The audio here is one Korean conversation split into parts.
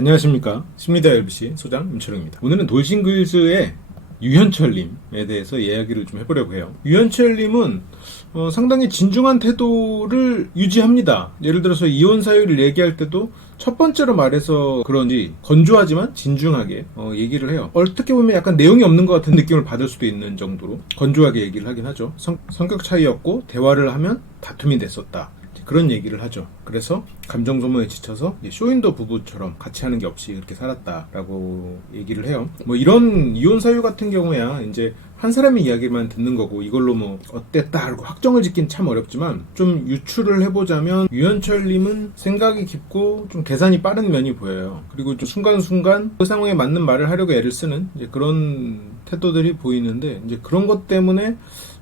안녕하십니까 심리다 LBC 소장 임철웅입니다. 오늘은 돌싱글즈의 유현철님에 대해서 이야기를 좀 해보려고 해요. 유현철님은 어, 상당히 진중한 태도를 유지합니다. 예를 들어서 이혼 사유를 얘기할 때도 첫 번째로 말해서 그런지 건조하지만 진중하게 어, 얘기를 해요. 어떻게 보면 약간 내용이 없는 것 같은 느낌을 받을 수도 있는 정도로 건조하게 얘기를 하긴 하죠. 성, 성격 차이였고 대화를 하면 다툼이 됐었다. 그런 얘기를 하죠. 그래서 감정 소모에 지쳐서 쇼윈도 부부처럼 같이 하는 게 없이 그렇게 살았다라고 얘기를 해요. 뭐 이런 이혼 사유 같은 경우야 이제 한 사람의 이야기만 듣는 거고 이걸로 뭐 어땠다 하고 확정을 짓긴 참 어렵지만 좀 유추를 해보자면 유현철님은 생각이 깊고 좀 계산이 빠른 면이 보여요. 그리고 좀 순간순간 그 상황에 맞는 말을 하려고 애를 쓰는 이제 그런 태도들이 보이는데 이제 그런 것 때문에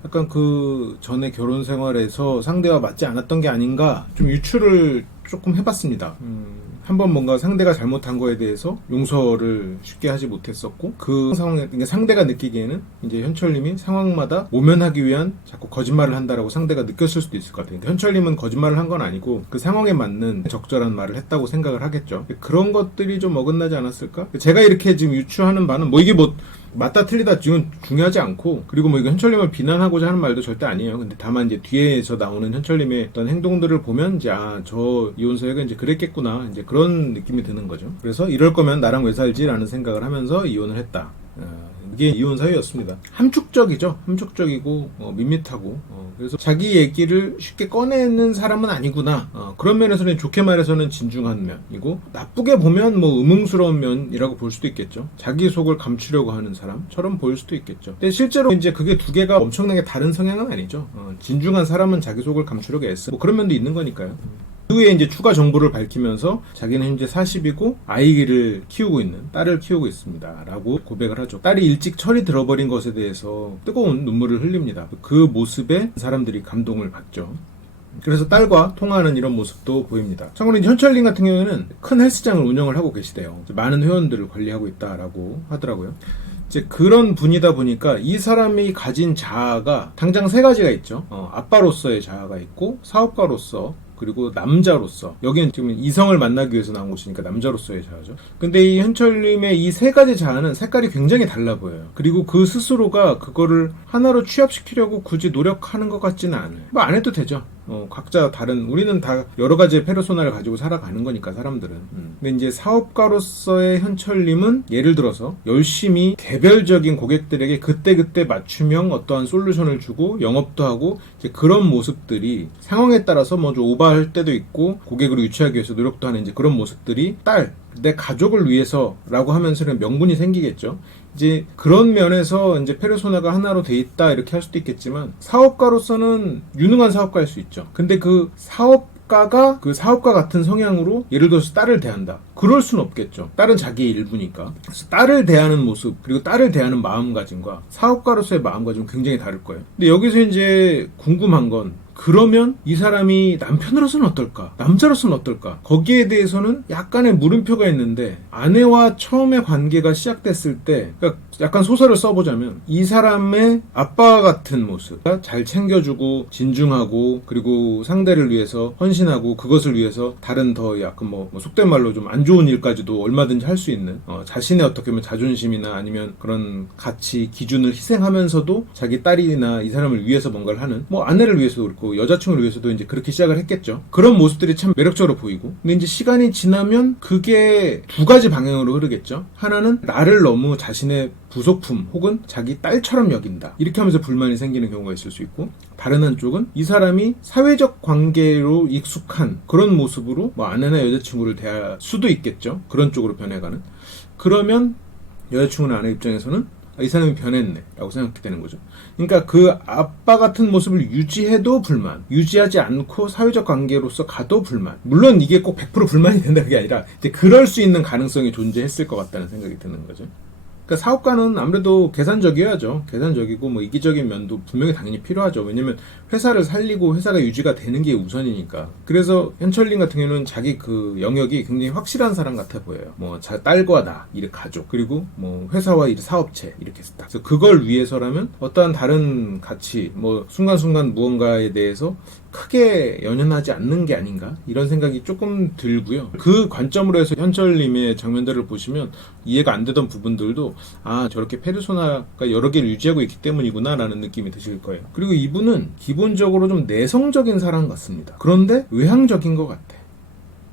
약간 그 전에 결혼 생활에서 상대와 맞지 않았던 게 아닌가 좀 유추를 조금 해봤습니다. 음, 한번 뭔가 상대가 잘못한 거에 대해서 용서를 쉽게 하지 못했었고 그 상황에 그러니까 상대가 느끼기에는 이제 현철님이 상황마다 모면하기 위한 자꾸 거짓말을 한다라고 상대가 느꼈을 수도 있을 것 같아요. 현철님은 거짓말을 한 건 아니고 그 상황에 맞는 적절한 말을 했다고 생각을 하겠죠. 그런 것들이 좀 어긋나지 않았을까? 제가 이렇게 지금 유추하는 바는 뭐 이게 뭐 맞다 틀리다 지금 중요하지 않고 그리고 뭐 이거 현철님을 비난하고자 하는 말도 절대 아니에요. 근데 다만 이제 뒤에서 나오는 현철님의 어떤 행동들을 보면 이제 아 저 이혼서회가 이제 그랬겠구나 이제 그런 느낌이 드는 거죠. 그래서 이럴 거면 나랑 왜 살지라는 생각을 하면서 이혼을 했다. 어, 이게 이혼 사유였습니다. 함축적이죠. 함축적이고 어, 밋밋하고 어, 그래서 자기 얘기를 쉽게 꺼내는 사람은 아니구나. 어, 그런 면에서는 좋게 말해서는 진중한 면이고 나쁘게 보면 뭐 의문스러운 면이라고 볼 수도 있겠죠. 자기 속을 감추려고 하는 사람처럼 보일 수도 있겠죠. 근데 실제로 이제 그게 두 개가 엄청나게 다른 성향은 아니죠. 어, 진중한 사람은 자기 속을 감추려고 애써. 뭐 그런 면도 있는 거니까요. 그 후에 이제 추가 정보를 밝히면서 자기는 현재 40이고 아이를 키우고 있는 딸을 키우고 있습니다. 라고 고백을 하죠. 딸이 일찍 철이 들어버린 것에 대해서 뜨거운 눈물을 흘립니다. 그 모습에 사람들이 감동을 받죠. 그래서 딸과 통화하는 이런 모습도 보입니다. 참고로 현철님 같은 경우에는 큰 헬스장을 운영을 하고 계시대요. 많은 회원들을 관리하고 있다라고 하더라고요. 이제 그런 분이다 보니까 이 사람이 가진 자아가 당장 세 가지가 있죠. 어, 아빠로서의 자아가 있고 사업가로서 그리고 남자로서 여기는 지금 이성을 만나기 위해서 나온 곳이니까 남자로서의 자아죠. 근데 이 현철님의 이 세 가지 자아는 색깔이 굉장히 달라 보여요. 그리고 그 스스로가 그거를 하나로 취합시키려고 굳이 노력하는 것 같지는 않아요. 뭐 안 해도 되죠. 어, 각자 다른 우리는 다 여러 가지의 페르소나를 가지고 살아가는 거니까 사람들은. 음. 근데 이제 사업가로서의 현철님은 예를 들어서 열심히 개별적인 고객들에게 그때 그때 맞춤형 어떠한 솔루션을 주고 영업도 하고 이제 그런 모습들이 상황에 따라서 뭐좀 오버할 때도 있고 고객을 유치하기 위해서 노력도 하는 이제 그런 모습들이 딸 내 가족을 위해서라고 하면서는 명분이 생기겠죠. 이제 그런 면에서 이제 페르소나가 하나로 돼 있다 이렇게 할 수도 있겠지만 사업가로서는 유능한 사업가일 수 있죠. 근데 그 사업가가 그 사업가 같은 성향으로 예를 들어서 딸을 대한다. 그럴 순 없겠죠. 딸은 자기의 일부니까. 그래서 딸을 대하는 모습 그리고 딸을 대하는 마음가짐과 사업가로서의 마음가짐은 굉장히 다를 거예요. 근데 여기서 이제 궁금한 건 그러면 이 사람이 남편으로서는 어떨까? 남자로서는 어떨까? 거기에 대해서는 약간의 물음표가 있는데 아내와 처음에 관계가 시작됐을 때 그러니까 약간 소설을 써보자면 이 사람의 아빠 같은 모습 잘 챙겨주고 진중하고 그리고 상대를 위해서 헌신하고 그것을 위해서 다른 더 약간 뭐, 뭐 속된 말로 좀 안 좋은 일까지도 얼마든지 할 수 있는 어, 자신의 어떻게 보면 자존심이나 아니면 그런 가치 기준을 희생하면서도 자기 딸이나 이 사람을 위해서 뭔가를 하는 뭐 아내를 위해서도 그렇고 여자친구를 위해서도 이제 그렇게 시작을 했겠죠. 그런 모습들이 참 매력적으로 보이고. 근데 이제 시간이 지나면 그게 두 가지 방향으로 흐르겠죠. 하나는 나를 너무 자신의 부속품 혹은 자기 딸처럼 여긴다. 이렇게 하면서 불만이 생기는 경우가 있을 수 있고 다른 한쪽은 이 사람이 사회적 관계로 익숙한 그런 모습으로 뭐 아내나 여자친구를 대할 수도 있겠죠. 그런 쪽으로 변해가는. 그러면 여자친구나 아내 입장에서는 아, 이 사람이 변했네 라고 생각이 되는 거죠. 그러니까 그 아빠 같은 모습을 유지해도 불만, 유지하지 않고 사회적 관계로서 가도 불만. 물론 이게 꼭 100% 불만이 된다는 게 아니라 그럴 수 있는 가능성이 존재했을 것 같다는 생각이 드는 거죠. 그러니까 사업가는 아무래도 계산적이어야죠. 계산적이고 뭐 이기적인 면도 분명히 당연히 필요하죠. 왜냐면 회사를 살리고 회사가 유지가 되는 게 우선이니까. 그래서 현철님 같은 경우는 자기 그 영역이 굉장히 확실한 사람 같아 보여요. 뭐 자, 딸과 나, 이 가족, 그리고 뭐 회사와 이 사업체 이렇게 딱. 그래서 그걸 위해서라면 어떠한 다른 가치, 뭐 순간순간 무언가에 대해서 크게 연연하지 않는 게 아닌가 이런 생각이 조금 들고요. 그 관점으로 해서 현철님의 장면들을 보시면 이해가 안 되던 부분들도 아 저렇게 페르소나가 여러 개를 유지하고 있기 때문이구나라는 느낌이 드실 거예요. 그리고 이분은 기본적으로 좀 내성적인 사람 같습니다. 그런데 외향적인 것 같아.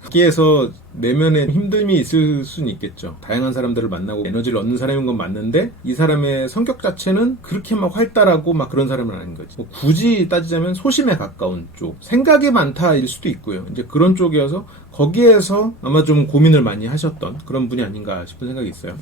여기에서 내면에 힘듦이 있을 수는 있겠죠. 다양한 사람들을 만나고 에너지를 얻는 사람인 건 맞는데 이 사람의 성격 자체는 그렇게 막 활달하고 막 그런 사람은 아닌 거지. 뭐 굳이 따지자면 소심에 가까운 쪽, 생각이 많다일 수도 있고요. 이제 그런 쪽이어서 거기에서 아마 좀 고민을 많이 하셨던 그런 분이 아닌가 싶은 생각이 있어요.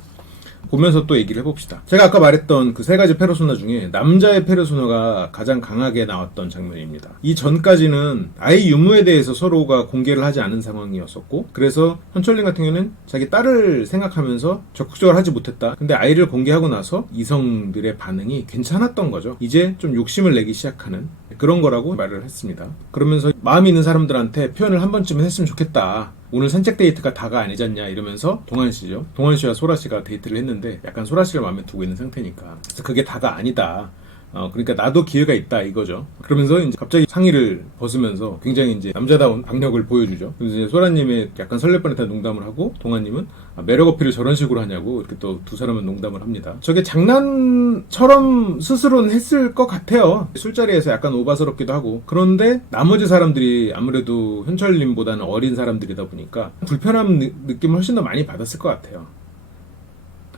보면서 또 얘기를 해봅시다. 제가 아까 말했던 그 세 가지 페르소나 중에 남자의 페르소나가 가장 강하게 나왔던 장면입니다. 이 전까지는 아이 유무에 대해서 서로가 공개를 하지 않은 상황이었었고, 그래서 현철님 같은 경우는 자기 딸을 생각하면서 적극적으로 하지 못했다. 근데 아이를 공개하고 나서 이성들의 반응이 괜찮았던 거죠. 이제 좀 욕심을 내기 시작하는 그런 거라고 말을 했습니다. 그러면서 마음이 있는 사람들한테 표현을 한 번쯤은 했으면 좋겠다. 오늘 산책 데이트가 다가 아니잖냐 이러면서 동환 씨죠. 동환 씨와 소라 씨가 데이트를 했는데 약간 소라 씨를 마음에 두고 있는 상태니까. 그래서 그게 다가 아니다. 어, 그러니까 나도 기회가 있다 이거죠. 그러면서 이제 갑자기 상의를 벗으면서 굉장히 이제 남자다운 박력을 보여주죠. 그래서 이제 소라님의 약간 설렐 뻔했던 농담을 하고 동아님은 아, 매력 어필을 저런 식으로 하냐고 이렇게 또 두 사람은 농담을 합니다. 저게 장난처럼 스스로는 했을 것 같아요. 술자리에서 약간 오바스럽기도 하고 그런데 나머지 사람들이 아무래도 현철님보다는 어린 사람들이다 보니까 불편한 느- 느낌을 훨씬 더 많이 받았을 것 같아요.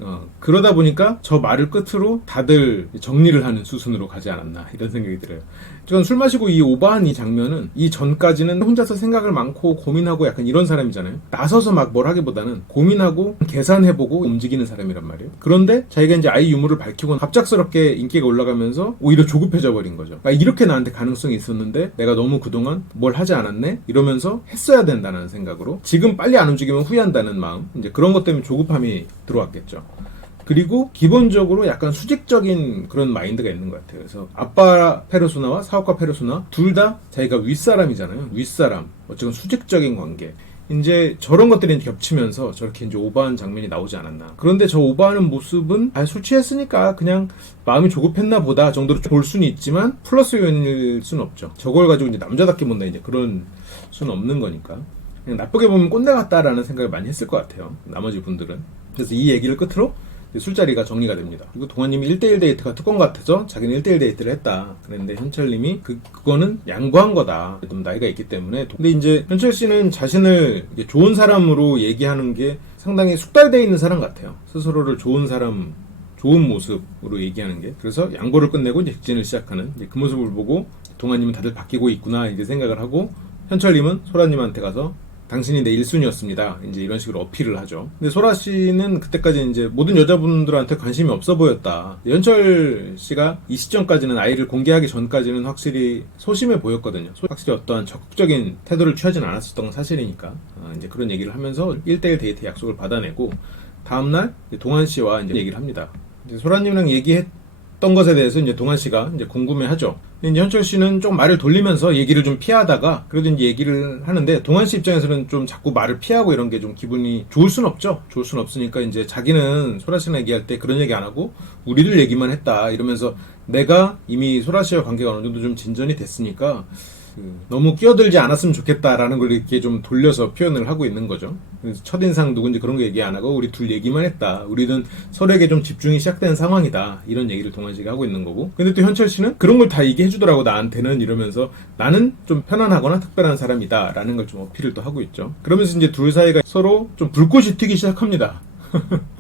어, 그러다 보니까 저 말을 끝으로 다들 정리를 하는 수순으로 가지 않았나 이런 생각이 들어요. 저는 술 마시고 이 오버한 이 장면은 이 전까지는 혼자서 생각을 많고 고민하고 약간 이런 사람이잖아요. 나서서 막 뭘 하기보다는 고민하고 계산해보고 움직이는 사람이란 말이에요. 그런데 자기가 이제 아이 유무를 밝히고 갑작스럽게 인기가 올라가면서 오히려 조급해져 버린 거죠. 아, 이렇게 나한테 가능성이 있었는데 내가 너무 그동안 뭘 하지 않았네? 이러면서 했어야 된다는 생각으로 지금 빨리 안 움직이면 후회한다는 마음 이제 그런 것 때문에 조급함이 들어왔겠죠. 그리고 기본적으로 약간 수직적인 그런 마인드가 있는 것 같아요. 그래서 아빠 페르소나와 사업가 페르소나 둘 다 자기가 윗사람이잖아요. 윗사람. 어쨌든 수직적인 관계. 이제 저런 것들이 겹치면서 저렇게 이제 오버한 장면이 나오지 않았나. 그런데 저 오버하는 모습은 아, 술 취했으니까 그냥 마음이 조급했나 보다 정도로 볼 수는 있지만 플러스 요인일 수는 없죠. 저걸 가지고 이제 남자답게 본다 이제 그런 수는 없는 거니까. 그냥 나쁘게 보면 꼰대 같다라는 생각을 많이 했을 것 같아요. 나머지 분들은. 그래서 이 얘기를 끝으로 술자리가 정리가 됩니다. 그리고 동환님이 1대1 데이트가 특권 같아서 자기는 1대1 데이트를 했다. 그랬는데 현철님이 그, 그거는 양보한 거다. 좀 나이가 있기 때문에. 근데 이제 현철 씨는 자신을 좋은 사람으로 얘기하는 게 상당히 숙달되어 있는 사람 같아요. 스스로를 좋은 사람, 좋은 모습으로 얘기하는 게. 그래서 양보를 끝내고 직진을 시작하는 그 모습을 보고 동환님은 다들 바뀌고 있구나 이제 생각을 하고 현철님은 소라님한테 가서 당신이 내 1순위였습니다. 이제 이런 식으로 어필을 하죠. 근데 소라 씨는 그때까지 이제 모든 여자분들한테 관심이 없어 보였다. 연철 씨가 이 시점까지는 아이를 공개하기 전까지는 확실히 소심해 보였거든요. 소- 확실히 어떠한 적극적인 태도를 취하진 않았었던 건 사실이니까. 아, 이제 그런 얘기를 하면서 1대1 데이트 약속을 받아내고 다음날 동환 씨와 이제 얘기를 합니다. 소라님이랑 얘기했 던 것에 대해서 이제 동환 씨가 이제 궁금해하죠. 이제 현철 씨는 좀 말을 돌리면서 얘기를 좀 피하다가 그래도 이제 얘기를 하는데 동환 씨 입장에서는 좀 자꾸 말을 피하고 이런 게 좀 기분이 좋을 순 없죠. 좋을 순 없으니까 이제 자기는 소라 씨랑 얘기할 때 그런 얘기 안 하고 우리들 얘기만 했다 이러면서 내가 이미 소라 씨와 관계가 어느 정도 좀 진전이 됐으니까 그 너무 끼어들지 않았으면 좋겠다라는 걸 이렇게 좀 돌려서 표현을 하고 있는 거죠. 첫인상 누군지 그런 거 얘기 안 하고 우리 둘 얘기만 했다. 우리는 서로에게 좀 집중이 시작된 상황이다. 이런 얘기를 동환 씨가 하고 있는 거고. 근데 또 현철 씨는 그런 걸 다 얘기해 주더라고 나한테는 이러면서 나는 좀 편안하거나 특별한 사람이다 라는 걸 좀 어필을 또 하고 있죠. 그러면서 이제 둘 사이가 서로 좀 불꽃이 튀기 시작합니다.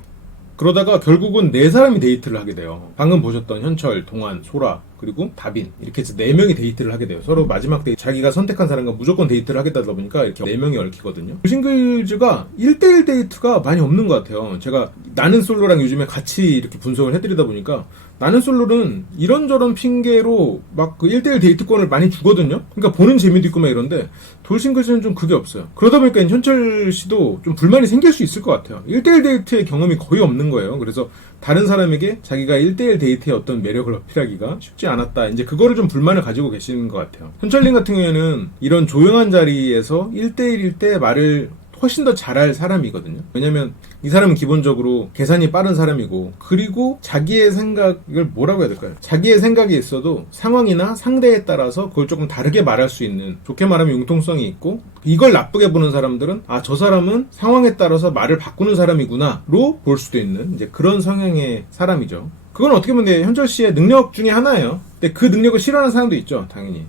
그러다가 결국은 네 사람이 데이트를 하게 돼요. 방금 보셨던 현철, 동환, 소라, 그리고 다빈 이렇게 해서 네 명이 데이트를 하게 돼요. 서로 마지막 데이트 자기가 선택한 사람과 무조건 데이트를 하겠다 보니까 이렇게 네 명이 얽히거든요. 싱글즈가 1대1 데이트가 많이 없는 것 같아요. 제가 나는 솔로랑 요즘에 같이 이렇게 분석을 해드리다 보니까 나는 솔로는 이런저런 핑계로 막 그 1대1 데이트권을 많이 주거든요. 그러니까 보는 재미도 있고 막 이런데 돌싱글즈는 좀 그게 없어요. 그러다 보니까 현철 씨도 좀 불만이 생길 수 있을 것 같아요. 1대1 데이트의 경험이 거의 없는 거예요. 그래서 다른 사람에게 자기가 1대1 데이트의 어떤 매력을 어필하기가 쉽지 않았다. 이제 그거를 좀 불만을 가지고 계시는 것 같아요. 현철님 같은 경우에는 이런 조용한 자리에서 1대1일 때 말을 훨씬 더 잘할 사람이거든요. 왜냐면 이 사람은 기본적으로 계산이 빠른 사람이고 그리고 자기의 생각을 뭐라고 해야 될까요? 자기의 생각이 있어도 상황이나 상대에 따라서 그걸 조금 다르게 말할 수 있는 좋게 말하면 융통성이 있고 이걸 나쁘게 보는 사람들은 아 저 사람은 상황에 따라서 말을 바꾸는 사람이구나로 볼 수도 있는 이제 그런 성향의 사람이죠. 그건 어떻게 보면 내 현철 씨의 능력 중에 하나예요. 근데 그 능력을 싫어하는 사람도 있죠, 당연히.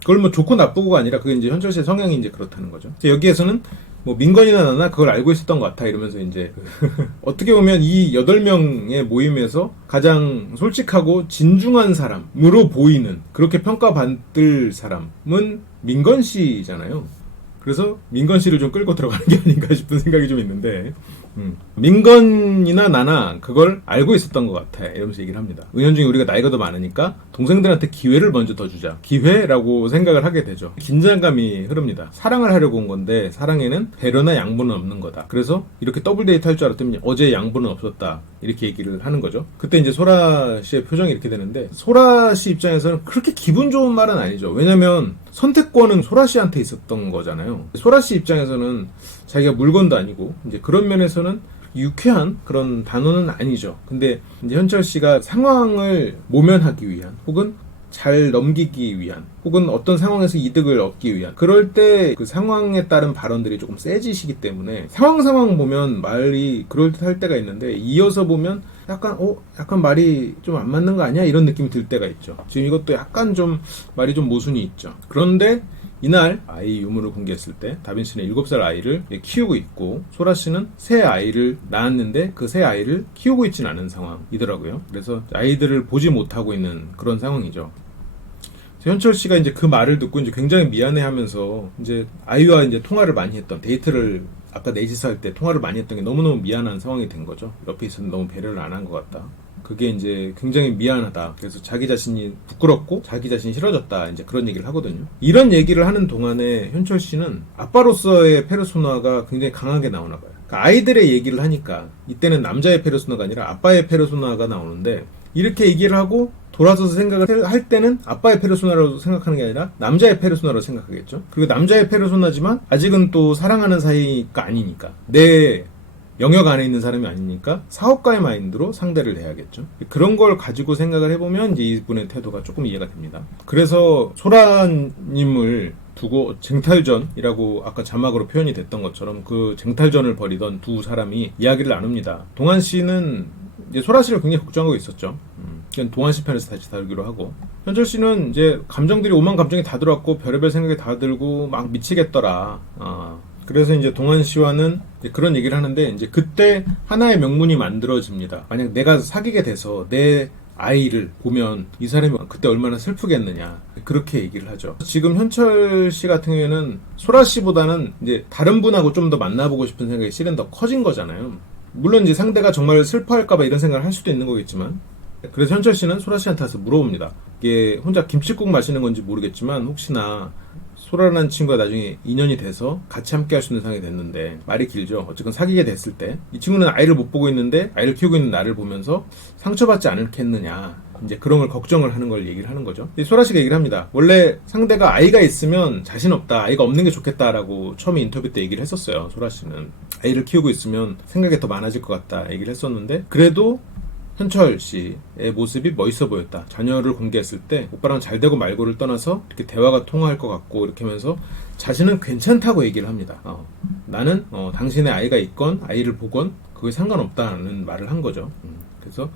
그걸 뭐 좋고 나쁘고가 아니라 그게 이제 현철 씨의 성향이 이제 그렇다는 거죠. 여기에서는 뭐 민건이나 나나 그걸 알고 있었던 것 같아 이러면서 이제 어떻게 보면 이 여덟 명의 모임에서 가장 솔직하고 진중한 사람으로 보이는 그렇게 평가받을 사람은 민건 씨잖아요. 그래서 민건 씨를 좀 끌고 들어가는 게 아닌가 싶은 생각이 좀 있는데 음. 민건이나 나나 그걸 알고 있었던 것 같아 이러면서 얘기를 합니다. 은연중에 우리가 나이가 더 많으니까 동생들한테 기회를 먼저 더 주자. 기회라고 생각을 하게 되죠. 긴장감이 흐릅니다. 사랑을 하려고 온 건데 사랑에는 배려나 양보는 없는 거다. 그래서 이렇게 더블 데이트 할 줄 알았더니 어제 양보는 없었다. 이렇게 얘기를 하는 거죠. 그때 이제 소라 씨의 표정이 이렇게 되는데 소라 씨 입장에서는 그렇게 기분 좋은 말은 아니죠. 왜냐면 선택권은 소라 씨한테 있었던 거잖아요. 소라 씨 입장에서는 자기가 물건도 아니고 이제 그런 면에서는 유쾌한 그런 단어는 아니죠. 근데 이제 현철 씨가 상황을 모면하기 위한 혹은 잘 넘기기 위한 혹은 어떤 상황에서 이득을 얻기 위한. 그럴 때 그 상황에 따른 발언들이 조금 세지시기 때문에 상황 상황 보면 말이 그럴듯할 때가 있는데 이어서 보면 약간 어? 약간 말이 좀 안 맞는 거 아니야? 이런 느낌이 들 때가 있죠. 지금 이것도 약간 좀 말이 좀 모순이 있죠. 그런데 이날 아이 유무를 공개했을 때 다빈 씨는 7살 아이를 키우고 있고 소라 씨는 새 아이를 낳았는데 그 새 아이를 키우고 있지는 않은 상황이더라고요. 그래서 아이들을 보지 못하고 있는 그런 상황이죠. 현철 씨가 이제 그 말을 듣고 이제 굉장히 미안해하면서 이제 아이와 이제 통화를 많이 했던 데이트를 아까 네이지스 할때 통화를 많이 했던 게 너무너무 미안한 상황이 된 거죠. 옆에 있었는데 너무 배려를 안 한 것 같다. 그게 이제 굉장히 미안하다. 그래서 자기 자신이 부끄럽고 자기 자신이 싫어졌다. 이제 그런 얘기를 하거든요. 이런 얘기를 하는 동안에 현철 씨는 아빠로서의 페르소나가 굉장히 강하게 나오나 봐요. 그러니까 아이들의 얘기를 하니까 이때는 남자의 페르소나가 아니라 아빠의 페르소나가 나오는데 이렇게 얘기를 하고 돌아서서 생각을 할 때는 아빠의 페르소나라고 생각하는 게 아니라 남자의 페르소나라고 생각하겠죠. 그리고 남자의 페르소나지만 아직은 또 사랑하는 사이가 아니니까 내 영역 안에 있는 사람이 아니니까 사업가의 마인드로 상대를 해야겠죠. 그런 걸 가지고 생각을 해보면 이제 이분의 태도가 조금 이해가 됩니다. 그래서 소라님을 두고 쟁탈전이라고 아까 자막으로 표현이 됐던 것처럼 그 쟁탈전을 벌이던 두 사람이 이야기를 나눕니다. 동한 씨는 소라 씨를 굉장히 걱정하고 있었죠. 음, 그냥 씨 편에서 다시 다루기로 하고 현철 씨는 이제 감정들이 오만 감정이 다 들어왔고 별의별 생각이 다 들고 막 미치겠더라. 아, 그래서 이제 동한 씨와는 이제 그런 얘기를 하는데 이제 그때 하나의 명문이 만들어집니다. 만약 내가 사귀게 돼서 내 아이를 보면 이 사람이 그때 얼마나 슬프겠느냐 그렇게 얘기를 하죠. 지금 현철 씨 같은 경우에는 소라 씨보다는 이제 다른 분하고 좀 더 만나보고 싶은 생각이 실은 더 커진 거잖아요. 물론 이제 상대가 정말 슬퍼할까봐 이런 생각을 할 수도 있는 거겠지만 그래서 현철 씨는 소라 씨한테 와서 물어봅니다. 이게 혼자 김치국 마시는 건지 모르겠지만 혹시나 소라라는 친구가 나중에 인연이 돼서 같이 함께 할 수 있는 상황이 됐는데 말이 길죠. 어쨌든 사귀게 됐을 때 이 친구는 아이를 못 보고 있는데 아이를 키우고 있는 나를 보면서 상처받지 않겠느냐. 이제 그런 걸 걱정을 하는 걸 얘기를 하는 거죠. 이 소라 씨가 얘기를 합니다. 원래 상대가 아이가 있으면 자신 없다. 아이가 없는 게 좋겠다라고 처음에 인터뷰 때 얘기를 했었어요. 소라 씨는 아이를 키우고 있으면 생각이 더 많아질 것 같다. 얘기를 했었는데 그래도 현철 씨의 모습이 멋있어 보였다. 자녀를 공개했을 때 오빠랑 잘 되고 말고를 떠나서 이렇게 대화가 통할 것 같고 이렇게 하면서 자신은 괜찮다고 얘기를 합니다. 어, 나는 어, 당신의 아이가 있건 아이를 보건 그게 상관없다는 말을 한 거죠. 음, 그래서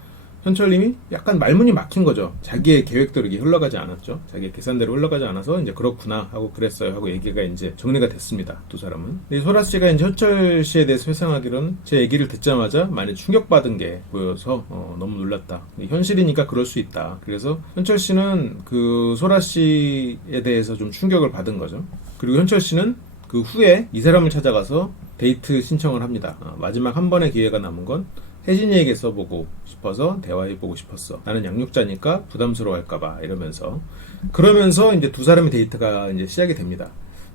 현철님이 약간 말문이 막힌 거죠. 자기의 계획대로 이게 흘러가지 않았죠. 자기의 계산대로 흘러가지 않아서 이제 그렇구나 하고 그랬어요 하고 얘기가 이제 정리가 됐습니다. 두 사람은. 근데 소라 씨가 이제 현철 씨에 대해서 회상하기로는 제 얘기를 듣자마자 많이 충격받은 게 보여서 어, 너무 놀랐다. 현실이니까 그럴 수 있다. 그래서 현철 씨는 그 소라 씨에 대해서 좀 충격을 받은 거죠. 그리고 현철 씨는 그 후에 이 사람을 찾아가서 데이트 신청을 합니다. 어, 마지막 한 번의 기회가 남은 건 혜진이에게 써보고 싶어서 대화해보고 싶었어. 나는 양육자니까 부담스러워할까봐 이러면서 그러면서 이제 두 사람의 데이트가 이제 시작이 됩니다.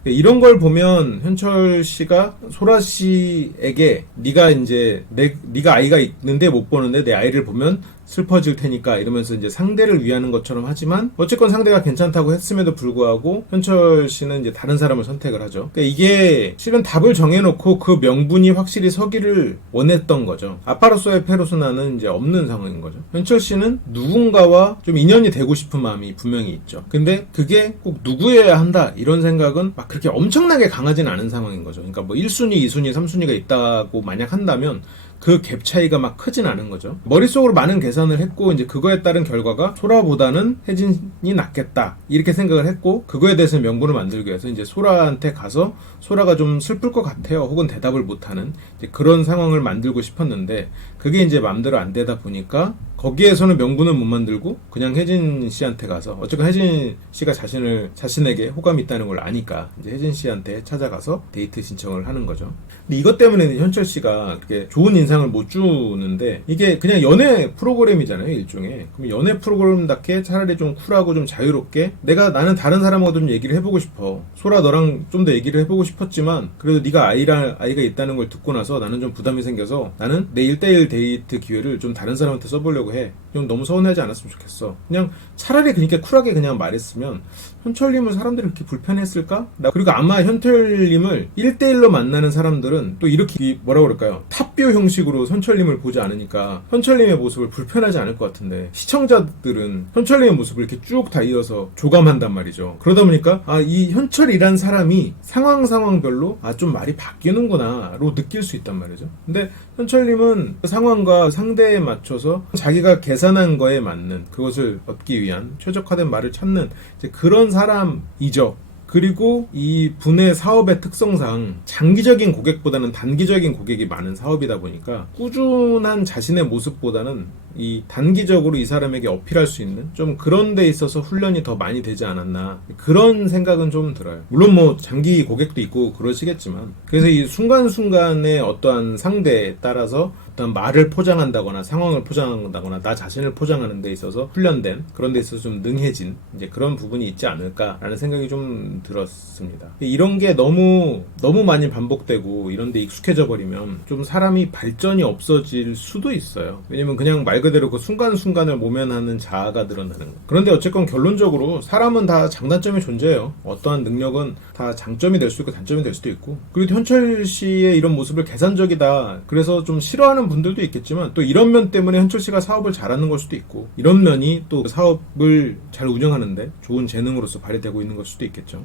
이런 걸 보면 현철 씨가 소라 씨에게 네가 이제 내 네가 아이가 있는데 못 보는데 내 아이를 보면 슬퍼질 테니까 이러면서 이제 상대를 위하는 것처럼 하지만 어쨌건 상대가 괜찮다고 했음에도 불구하고 현철 씨는 이제 다른 사람을 선택을 하죠. 그러니까 이게 실은 답을 정해놓고 그 명분이 확실히 서기를 원했던 거죠. 아빠로서의 페르소나는 이제 없는 상황인 거죠. 현철 씨는 누군가와 좀 인연이 되고 싶은 마음이 분명히 있죠. 근데 그게 꼭 누구여야 한다 이런 생각은 막 그렇게 엄청나게 강하진 않은 상황인 거죠. 그러니까 뭐 1순위, 2순위, 3순위가 있다고 만약 한다면 그 갭 차이가 막 크진 않은 거죠. 머릿속으로 많은 계산 을 했고 이제 그거에 따른 결과가 소라보다는 혜진이 낫겠다 이렇게 생각을 했고 그거에 대해서 명분을 만들기 위해서 이제 소라한테 가서 소라가 좀 슬플 것 같아요. 혹은 대답을 못하는 그런 상황을 만들고 싶었는데 그게 이제 마음대로 안 되다 보니까 거기에서는 명분을 못 만들고 그냥 혜진 씨한테 가서 어쨌건 혜진 씨가 자신을 자신에게 호감이 있다는 걸 아니까 이제 혜진 씨한테 찾아가서 데이트 신청을 하는 거죠. 근데 이것 때문에 현철 씨가 그렇게 좋은 인상을 못 주는데 이게 그냥 연애 프로그램이잖아요 일종의. 그럼 연애 프로그램답게 차라리 좀 쿨하고 좀 자유롭게 내가 나는 다른 사람하고 좀 얘기를 해보고 싶어. 소라 너랑 좀 더 얘기를 해보고 싶었지만 그래도 네가 아이랑 아이가 있다는 걸 듣고 나서 나는 좀 부담이 생겨서 나는 내 1대1 데이트 기회를 좀 다른 사람한테 써보려고 해. 좀 너무 서운하지 않았으면 좋겠어. 그냥 차라리 그렇게 쿨하게 그냥 말했으면 현철님은 사람들이 그렇게 불편했을까? 나- 그리고 아마 현철님을 1대1로 만나는 사람들은 또 이렇게 이 뭐라 그럴까요? 탑뷰 형식으로 현철님을 보지 않으니까 현철님의 모습을 불편하지 않을 것 같은데 시청자들은 현철님의 모습을 이렇게 쭉 다 이어서 조감한단 말이죠. 그러다 보니까 아 이 현철이란 사람이 상황 상황별로 아 좀 말이 바뀌는구나로 느낄 수 있단 말이죠. 근데 현철님은 그 상황과 상대에 맞춰서 자기가 계산한 거에 맞는 그것을 얻기 위한 최적화된 말을 찾는 이제 그런 사람이죠. 그리고 이 분의 사업의 특성상 장기적인 고객보다는 단기적인 고객이 많은 사업이다 보니까 꾸준한 자신의 모습보다는 이 단기적으로 이 사람에게 어필할 수 있는 좀 그런 데 있어서 훈련이 더 많이 되지 않았나 그런 생각은 좀 들어요. 물론 뭐 장기 고객도 있고 그러시겠지만 그래서 이 순간순간의 어떠한 상대에 따라서 어떤 말을 포장한다거나 상황을 포장한다거나 나 자신을 포장하는 데 있어서 훈련된 그런 데 있어서 좀 능해진 이제 그런 부분이 있지 않을까라는 생각이 좀 들었습니다. 이런 게 너무 너무 많이 반복되고 이런 데 익숙해져 버리면 좀 사람이 발전이 없어질 수도 있어요. 왜냐면 그냥 말 그대로 그 순간순간을 모면하는 자아가 늘어나는 거. 그런데 어쨌건 결론적으로 사람은 다 장단점이 존재해요. 어떠한 능력은 다 장점이 될 수 있고 단점이 될 수도 있고. 그리고 현철 씨의 이런 모습을 계산적이다. 그래서 좀 싫어하는 분들도 있겠지만 또 이런 면 때문에 현철 씨가 사업을 잘하는 걸 수도 있고 이런 면이 또 사업을 잘 운영하는데 좋은 재능으로서 발휘되고 있는 걸 수도 있겠죠.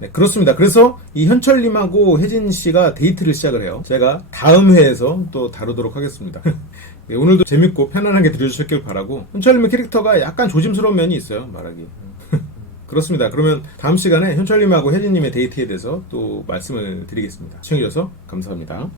네, 그렇습니다. 그래서 이 현철님하고 혜진 씨가 데이트를 시작을 해요. 제가 다음 회에서 또 다루도록 하겠습니다. 네, 오늘도 재밌고 편안하게 들려주셨길 바라고 현철님의 캐릭터가 약간 조심스러운 면이 있어요. 말하기. 그렇습니다. 그러면 다음 시간에 현철님하고 혜진님의 데이트에 대해서 또 말씀을 드리겠습니다. 시청해주셔서 감사합니다.